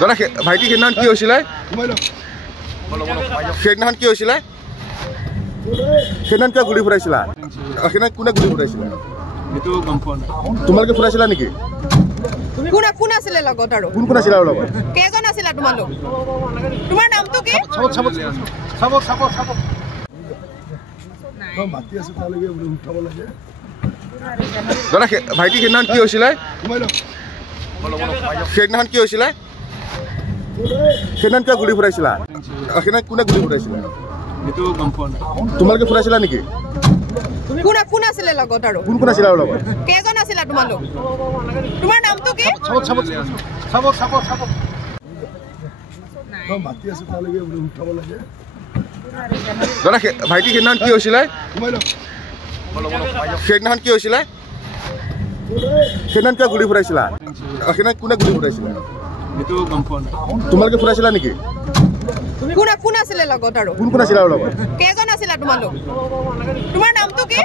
দাদা ভাইটি সেইদিনাখন কি হৈছিলে সেইদিনাখন কি হৈছিলে সেইদিনাখন কিয় গুলি ফুটাইছিলা সেইদিনা কোনে গুলি ফুটাইছিলে তোমালোকে ফুটাইছিলা নেকি কোন আছিলে লগত আৰু কোন আছিলে আৰু লগত কেজন আছিলা তোমালোক তোমাৰ নামটো কি দাদা ভাইটি সেইদিনাখন কি হৈছিলে সেইদিনাখন কি হৈছিলে সেইদিনাখন কিয় গুলি ফুটাইছিলা সেইদিনা কোনে গুলি ফুটাইছিলে তোমালোকে ফুটাইছিলা নেকি কোন আছিলে লগত আৰু কোন আছিলে আৰু লগত কেজন আছিলা তোমালোক তোমাৰ নামটো কি দাদা ভাইটি সেইদিনাখন কি হৈছিলে সেইদিনাখন কি হৈছিলে সেইদিনাখন কিয় গুলি ফুটাইছিলা সেইদিনা কোনে গুলি ফুটাইছিলে তোমালোকে ফুটাইছিলা নেকি কোন আছিলে লগত আৰু কোন আছিলে আৰু লগত কেজন আছিলা তোমালোক তোমাৰ নামটো কি